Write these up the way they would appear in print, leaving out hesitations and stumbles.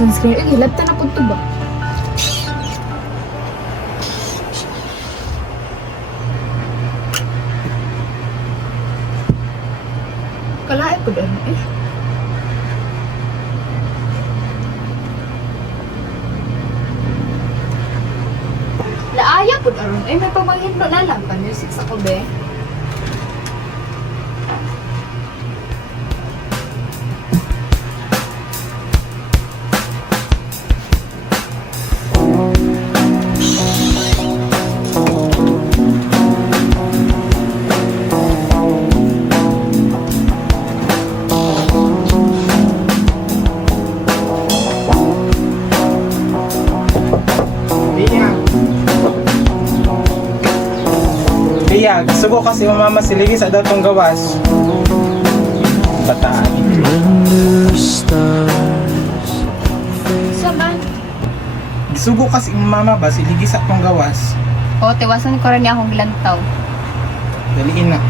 sunscreen. Uy, hilabta na po ito ba? Kalae po doon eh. Laaya po doon. Eh, may pamanghinlo na lang. Music sa kobe. Iya, gusto ko kasi mama siligi sa datong gawas. Bataan. Saman. Gusto ko kasi mama ba siligi sa atong gawas. O, tiwasan ko rin niya akong lantaw. Daliin na.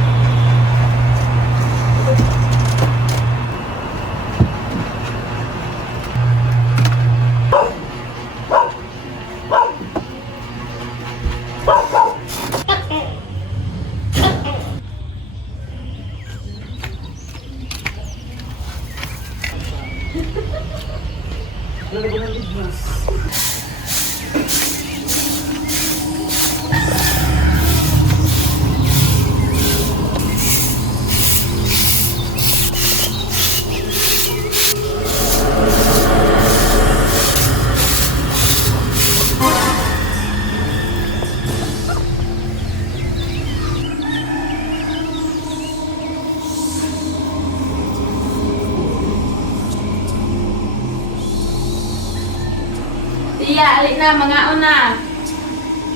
Tiya, alik na, mga una.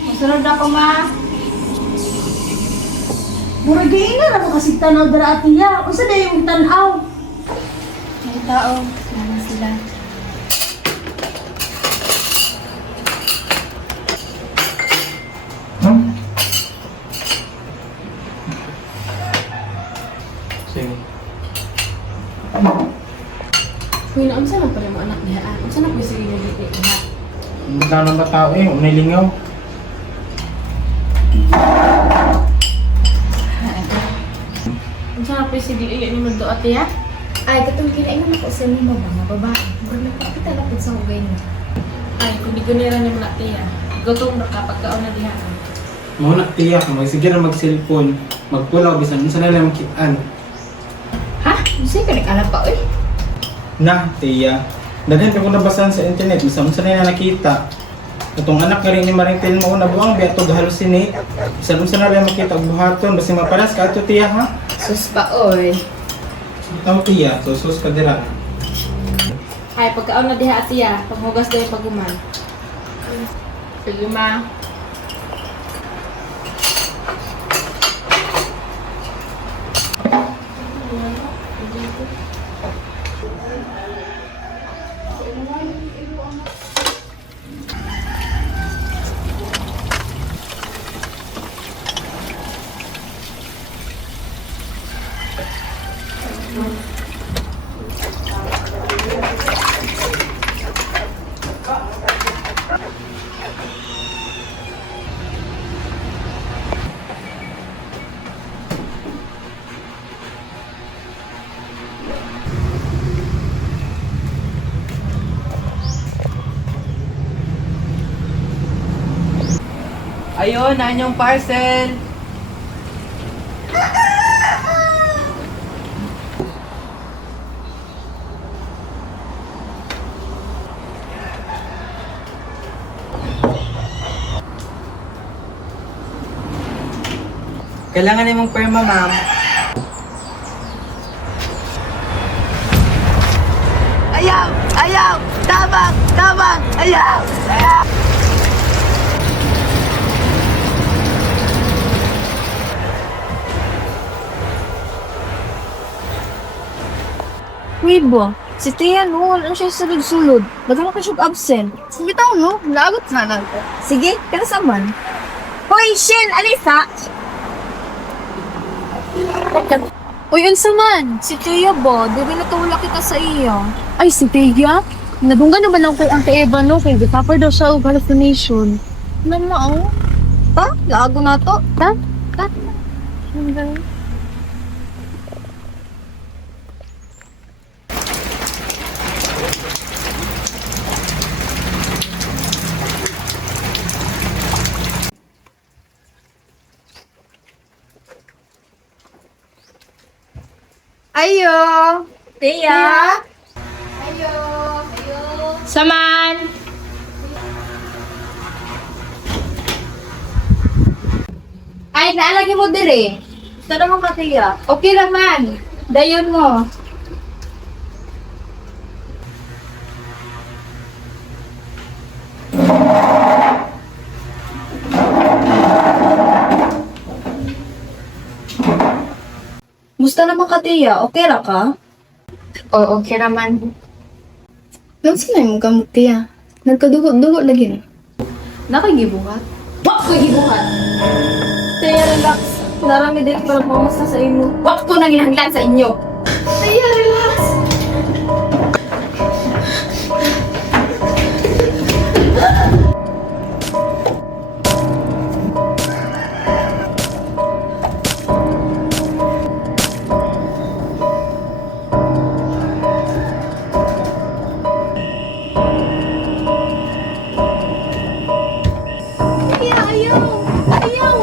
Masunod na ko, ma. Murag giingan ako kasi tanaw dara atiya. Unsa na yung tanaw? May tao. Sana sila. Sige. Kuya, naunsa na pala mo anak niya? Unsa na po sige na dito niya? Magkano ba tao eh? Unay lingaw. Unsa na po sige ni mo do ate ha? Ay, katong kinaingon ako sa nimo ba nga babae. Mura na pakita na po sa ugay niya. Ay, kung di gunira niyo na ate ha. Gutong na kapag kaon na diha. Muna tiyak, magsige na mag-cellphone. Magpulaw, bisan unsa na lang makitaan. Ha? Unsa ka nag-alap pa oy? Na, tiya. Daghan ka ko nabasahan sa internet, bisan unsa na nakita. Itong anak nga rin ni Marintel mo na buang biya to halusinate. Bisan unsa na rin makita og buhaton, basi maparas ka ato tiya ha. Sus pa oy. Ikaw tiya, susus ka dira. Ay, pagkaon na diha ate ha. Paghugas daw yung paguman. Sige ma. Ayun, na yung parcel. Kailangan nimong perma, ma'am. Ayaw! Ayaw! Tabang! Tabang! Ayaw! Ayaw! Wait ba? Si Tia noon, ano siya sulod-sulod? Dagang ka siya absent. Bitaw no, lagot na lang ko. Sige, kaya saman. Hoy, Shin! Alisa! Uy, unsa man? Si Tia ba? Di ba natulak kita sa iya? Ay, si Tia? Nadunggan naman ako kay Auntie Eva, no? Kay Gapapar daw siya og hallucination. Namao. Ta? Laago na to. Ta? Ta? Ayo! Tia! Ayo! Ayo! Saman! Ay, naalagi mo dire. Gusto naman ka, Tia. Okay naman. Dayon mo. Musta naman ka, Tia? Okay ra ka? Oo, okay naman. Nang sinay mo gamot, Tia? Nagkadugo-dugo lagi na. Nakagibuhat? Wak ko gibuhat! Tia, relax. Narami din para pumas na sa imo. Wak ko nang hinahanglan sa inyo. Tia, relax! Tia, ayaw! Ayaw!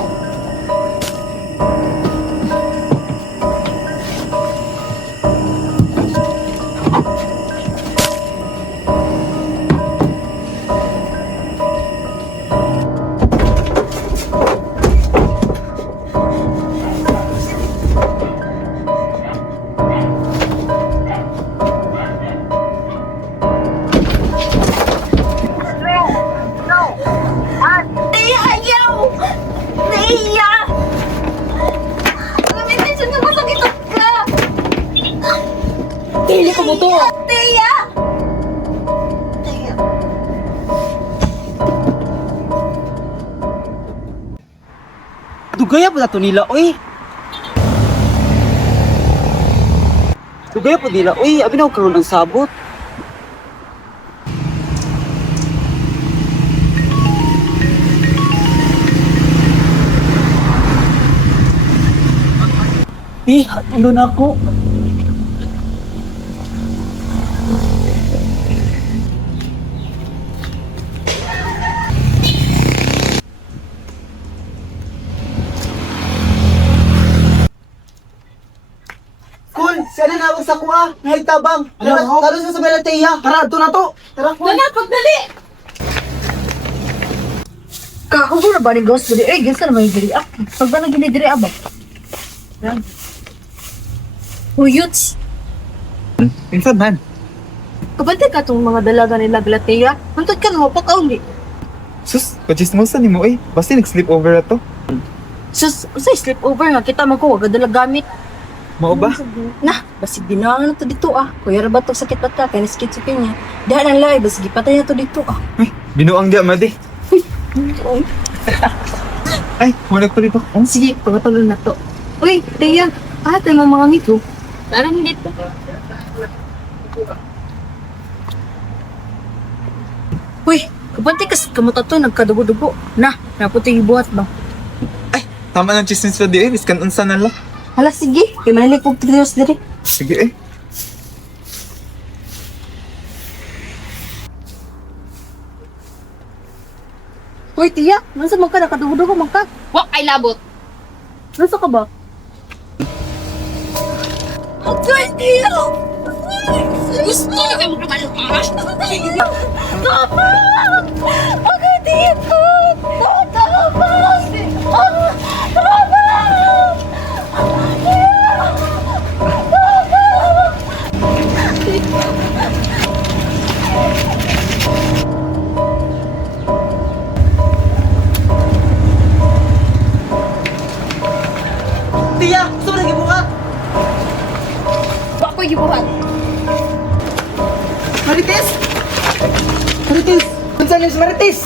Tia, ayaw! Tia! Namimension na masakit ka! Hindi ko mo to! Tia! Tia! Dugaya po na to nila, oy. Dugaya po nila, oy. Abi na ako karoon ng sabot. Ano na ako? Cool! Siya na nawag sa kuha! Nahigtabang! Ano, ho? Taro sa Belateya! Tara, ito na to. Tara, Cool! Pagdali! Kako na ba ni Ghost diri? Eh, ginsa naman yung diri? Ah, pag ba nang diri abak? Huyuts! Minsan man. Kapantay ka itong mga dalaga nila Glatea. Hantod ka na mapakauli. Sus, pachismosa ni mo eh. Basta nag-sleep over na to. Sus, usay sleepover nga kita man ko wag dala gamit. Mao ba? Nah, basig binangan na to dito ah. Kuya ra ba to sakit bata kay schizophrenia. Dahan ang lahi basig patay na to dito ah. Binuang di amadi. Ay, wala ko dito. Oh, sige, pagatuloy na to. Uy, Tia, ate mo mga mito. Parang dito. Uy, kapantay kas kamuta to nagkadugo-dugo. Na, naputi ibuhat ba? Ay, tama ng chismis pa di eh. Iskan unsa na lang. Hala sige, kay manilig kog trios diri. Sige eh. Uy, Tia, nasa man ka nakadugo-dugo man ka? Wak ay labot. Nasa ka ba? Okay, Tia! Gusto na kayo magkamalpas. Tabang! Pagkatiikot! Tabang! Tabang! Tiya! Gusto mo nang ibuka? Wak ko gibuhat. Marites! Marites! Kung saan yung si Marites?